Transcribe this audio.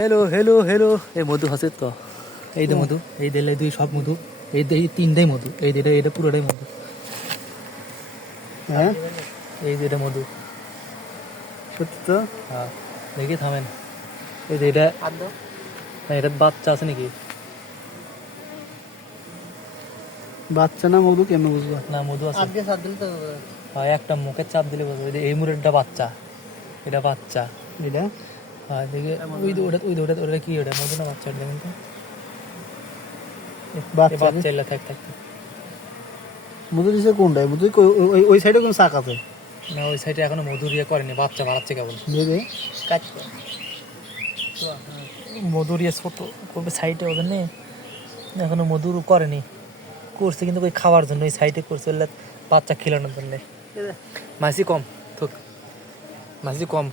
hello hello hello এই মধু আছে তো এই যে মধু এই দিলে দুই সব মধু এই তিনটাই মধু এই যেটা এটা পুরোটাই মধু হ্যাঁ এই যে এটা মধু সত্যি তো হ্যাঁ দেখি থামেন এই যে এটা এটা বাচ্চা আছে নাকি বাচ্চা না মধু কেমন বুঝবো না মধু আছে আগে সাত দিলে তো হ্যাঁ একটা মুখের চাপ দিলে বুঝবো এই মুরেরটা বাচ্চা এটা বাচ্চা এটা হ্যাঁ দেখি ওটা কি ওটা মধু না বাচ্চা দেখেন তো বাচ্চা বাচ্চা এলা থাক থাক মধু দিছে কোনটায় মধু ওই সাইডে কোন শাক আছে না ওই সাইডে এখনো মধুর ইয়ে করেনি বাচ্চা বাড়াচ্ছে কেবল দেখে কাটতে মধুর ইয়ে ছোট করবে সাইডে ওদের নেই এখনো মধুর করেনি করছে কিন্তু ওই খাওয়ার জন্য ওই সাইডে করছে ওগুলা বাচ্চা খেলানোর জন্য মাসি কম থুক মাসি কম